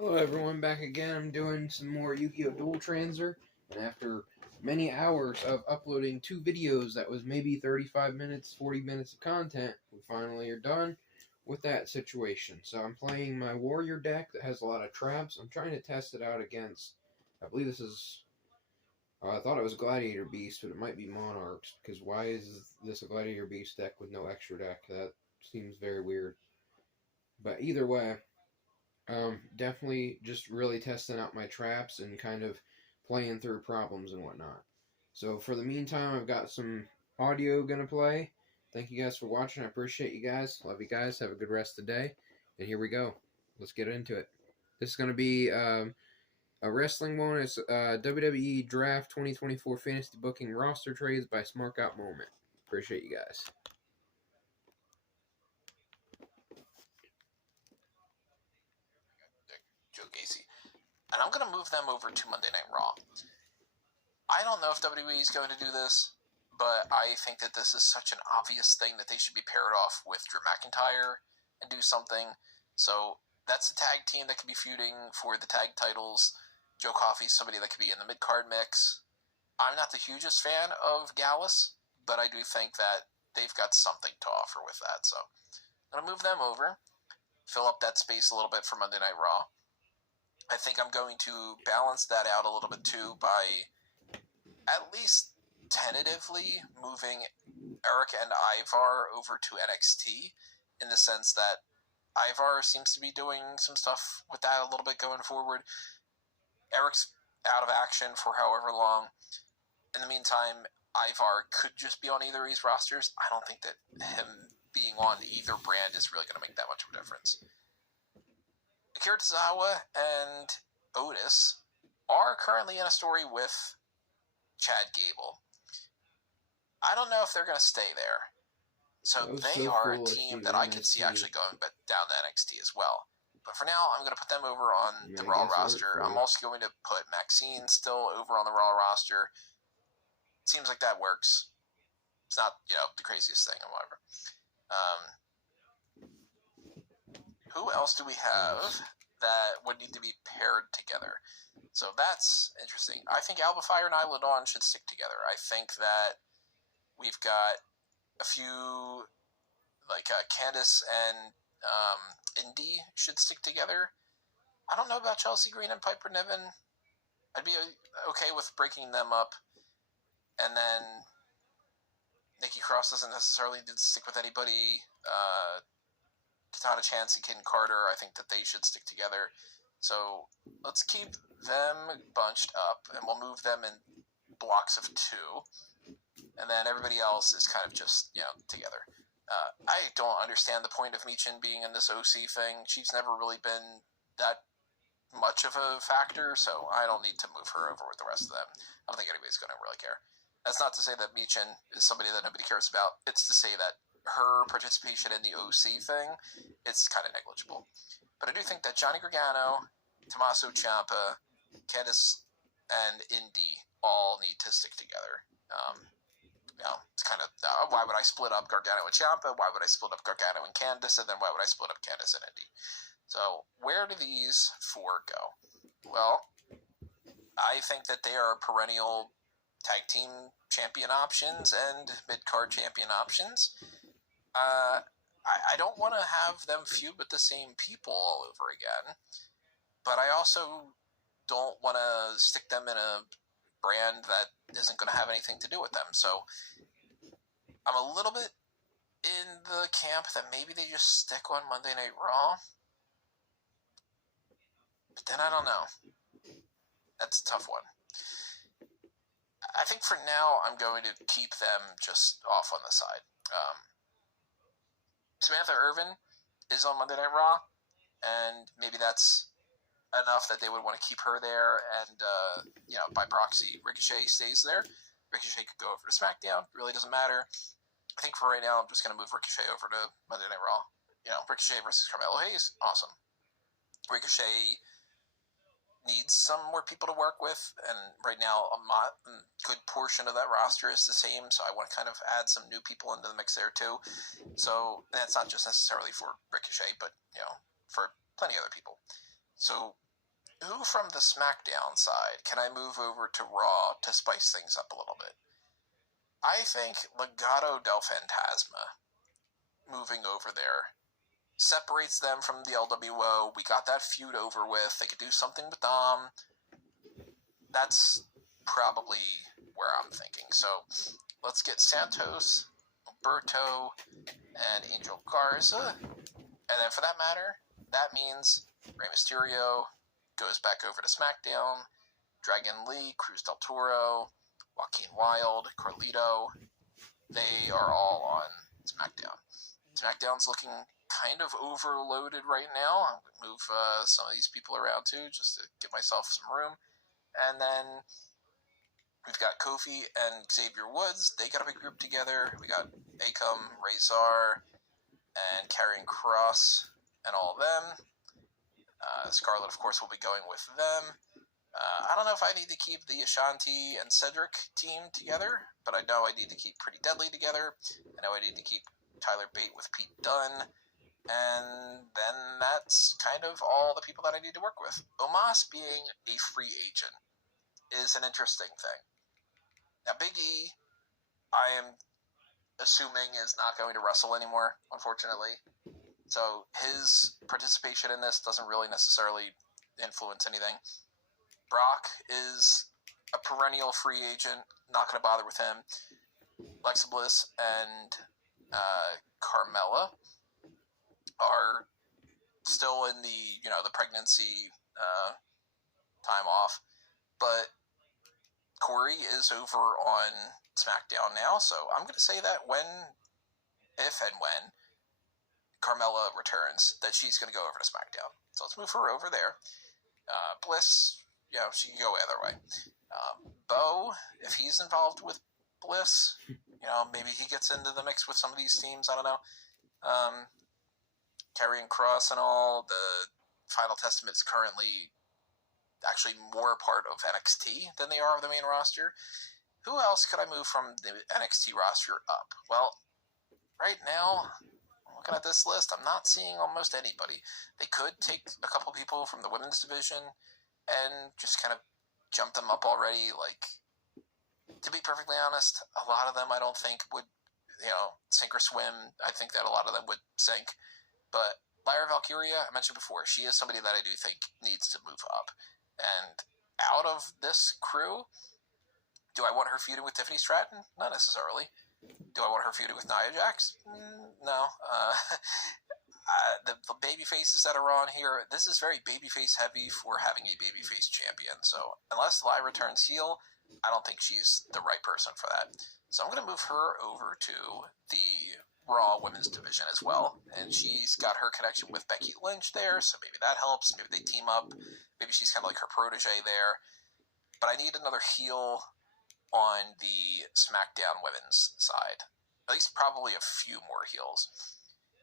Hello everyone, back again. I'm doing some more Yugioh Dual Transer, and after many hours of uploading 2 videos that was maybe 35 minutes, 40 minutes of content, we finally are done with that situation. So I'm playing my warrior deck that has a lot of traps. I'm trying to test it out against, I believe this is, I thought it was Gladiator Beast, but it might be Monarchs, because why is this a Gladiator Beast deck with no extra deck? That seems very weird. But either way, definitely just really testing out my traps and kind of playing through problems and whatnot. So for the meantime, I've got some audio gonna play. Thank you guys for watching. I appreciate you guys. Love you guys. Have a good rest of the day. And here we go. Let's get into it. This is gonna be a wrestling one. It's WWE Draft 2024 Fantasy Booking Roster Trades by Smart Out Moment. Appreciate you guys. Joe Gacy. And I'm going to move them over to Monday Night Raw. I don't know if WWE is going to do this, but I think that this is such an obvious thing that they should be paired off with Drew McIntyre and do something. So that's a tag team that could be feuding for the tag titles. Joe Coffey's somebody that could be in the mid-card mix. I'm not the hugest fan of Gallus, but I do think that they've got something to offer with that. So I'm going to move them over, fill up that space a little bit for Monday Night Raw. I think I'm going to balance that out a little bit too by at least tentatively moving Eric and Ivar over to NXT, in the sense that Ivar seems to be doing some stuff with that a little bit going forward. Eric's out of action for however long. In the meantime, Ivar could just be on either of these rosters. I don't think that him being on either brand is really going to make that much of a difference. Akira Tozawa and Otis are currently in a story with Chad Gable. I don't know if they're going to stay there. So they are a team that I could see actually going down to NXT as well. But for now, I'm going to put them over on the Raw roster. I'm also going to put Maxine still over on the Raw roster. Seems like that works. It's not, the craziest thing or whatever. Who else do we have that would need to be paired together? So that's interesting. I think Alba Fire and Isla Dawn should stick together. I think that we've got a few, like Candice and Indy should stick together. I don't know about Chelsea Green and Piper Niven. I'd be okay with breaking them up. And then Nikki Cross doesn't necessarily need to stick with anybody. Katana Chance and Kid Carter, I think that they should stick together. So let's keep them bunched up, and we'll move them in blocks of 2. And then everybody else is kind of just, together. I don't understand the point of Michin being in this OC thing. She's never really been that much of a factor, so I don't need to move her over with the rest of them. I don't think anybody's going to really care. That's not to say that Michin is somebody that nobody cares about. It's to say that her participation in the OC thing, it's kind of negligible. But I do think that Johnny Gargano, Tommaso Ciampa, Candice, and Indy all need to stick together. It's kind of, why would I split up Gargano and Ciampa? Why would I split up Gargano and Candice? And then why would I split up Candice and Indy? So where do these 4 go? Well, I think that they are perennial tag team champion options and mid-card champion options. I don't want to have them feud with the same people all over again, but I also don't want to stick them in a brand that isn't going to have anything to do with them. So I'm a little bit in the camp that maybe they just stick on Monday Night Raw, but then I don't know. That's a tough one. I think for now I'm going to keep them just off on the side. Samantha Irvin is on Monday Night Raw, and maybe that's enough that they would want to keep her there, and by proxy, Ricochet stays there. Ricochet could go over to SmackDown. It really doesn't matter. I think for right now, I'm just going to move Ricochet over to Monday Night Raw. Ricochet versus Carmelo Hayes, awesome. Ricochet needs some more people to work with, and right now a good portion of that roster is the same, so I want to kind of add some new people into the mix there too. So that's not just necessarily for Ricochet, but for plenty of other people. So who from the SmackDown side can I move over to Raw to spice things up a little bit? I think Legado del Fantasma moving over there separates them from the LWO. We got that feud over with. They could do something with Dom. That's probably where I'm thinking. So let's get Santos, Alberto, and Angel Garza. And then for that matter, that means Rey Mysterio goes back over to SmackDown. Dragon Lee, Cruz del Toro, Joaquin Wilde, Carlito, they are all on SmackDown. SmackDown's looking kind of overloaded right now. I'm going to move some of these people around too, just to give myself some room. And then we've got Kofi and Xavier Woods. They got a big group together. We got Akam, Razor, and Karrion Kross, and all of them. Scarlett, of course, will be going with them. I don't know if I need to keep the Ashanti and Cedric team together, but I know I need to keep Pretty Deadly together. I know I need to keep Tyler Bate with Pete Dunne. And then that's kind of all the people that I need to work with. Omos being a free agent is an interesting thing. Now, Big E, I am assuming, is not going to wrestle anymore, unfortunately. So his participation in this doesn't really necessarily influence anything. Brock is a perennial free agent, not going to bother with him. Alexa Bliss and Carmella are still in the pregnancy time off, but Corey is over on SmackDown now, so I'm going to say that if and when Carmella returns, that she's going to go over to SmackDown. So let's move her over there. Bliss, she can go either way. Bo, if he's involved with Bliss, maybe he gets into the mix with some of these teams. I don't know. Karrion Kross and all, the Final Testament is currently actually more part of NXT than they are of the main roster. Who else could I move from the NXT roster up? Well, right now, looking at this list, I'm not seeing almost anybody. They could take a couple people from the women's division and just kind of jump them up already. Like, to be perfectly honest, a lot of them I don't think would, sink or swim. I think that a lot of them would sink. But Lyra Valkyria, I mentioned before, she is somebody that I do think needs to move up. And out of this crew, do I want her feuding with Tiffany Stratton? Not necessarily. Do I want her feuding with Nia Jax? No. The baby faces that are on here, this is very babyface heavy for having a babyface champion. So unless Lyra turns heel, I don't think she's the right person for that. So I'm going to move her over to the Raw women's division as well. And she's got her connection with Becky Lynch there, so maybe that helps. Maybe they team up. Maybe she's kind of like her protege there. But I need another heel on the SmackDown women's side. At least probably a few more heels.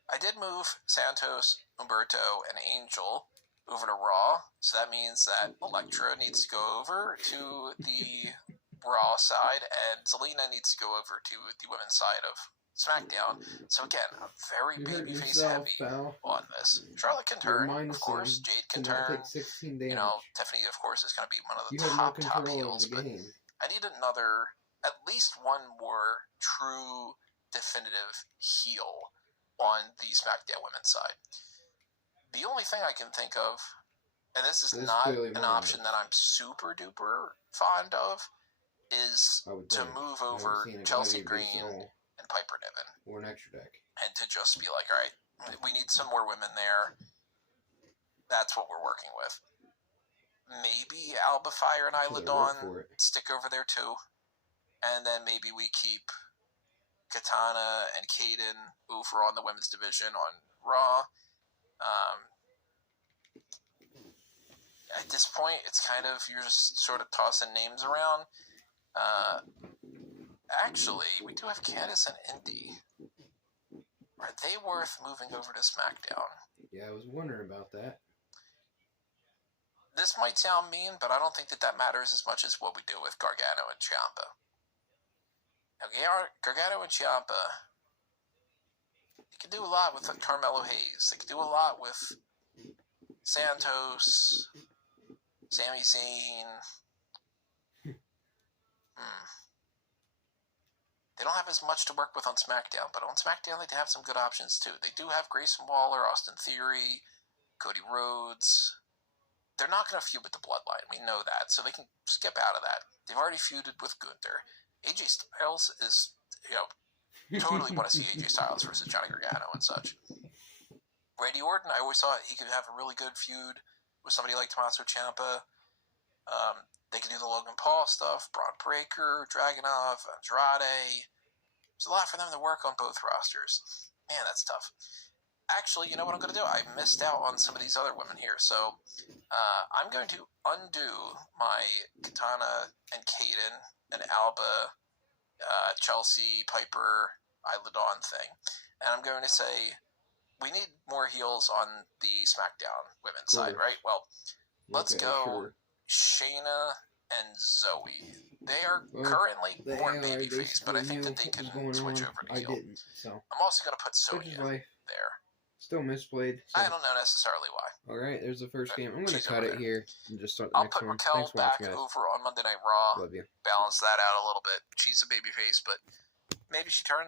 I did move Santos, Humberto, and Angel over to Raw, so that means that Elektra needs to go over to the Raw side, and Zelina needs to go over to the women's side of SmackDown. So again, I'm very babyface heavy on this. Charlotte can turn, of course. Jade can turn. Tiffany, of course, is going to be one of the top heels. But I need at least one more true, definitive heel on the SmackDown women's side. The only thing I can think of, and this is not an option that I'm super duper fond of, is to move over Chelsea Green and Piper Niven. Or an extra deck. And to just be like, all right, we need some more women there. That's what we're working with. Maybe Alba Fire and Isla Dawn stick over there too. And then maybe we keep Katana and Kaden over on the women's division on Raw. At this point, it's kind of, you're just sort of tossing names around. Actually, we do have Candice and Indy. Are they worth moving over to SmackDown? Yeah, I was wondering about that. This might sound mean, but I don't think that matters as much as what we do with Gargano and Ciampa. Now, Gargano and Ciampa, they can do a lot with Carmelo Hayes. They can do a lot with Santos, Sami Zayn. They don't have as much to work with on SmackDown, but on SmackDown they have some good options too. They do have Grayson Waller, Austin Theory, Cody Rhodes. They're not going to feud with the Bloodline. We know that, so they can skip out of that. They've already feuded with Gunther. AJ Styles is, totally want to see AJ Styles versus Johnny Gargano and such. Randy Orton, I always thought he could have a really good feud with somebody like Tommaso Ciampa. They can do the Logan Paul stuff, Braun Breaker, Dragunov, Andrade. There's a lot for them to work on both rosters. Man, that's tough. Actually, you know what I'm going to do? I missed out on some of these other women here, so I'm going to undo my Katana and Kaden and Alba, Chelsea, Piper, Isla Dawn thing, and I'm going to say we need more heels on the SmackDown women's side, right? Well, let's go Shayna and Zoe. They are currently more babyface, but I think that they can switch over to heel. I'm also going to put Sonya there. Still misplayed. So. I don't know necessarily why. Alright, there's the first game. I'm going to cut it here and just start the next one. I'll put Raquel back over on Monday Night Raw. Love you. Balance that out a little bit. She's a babyface, but maybe she turns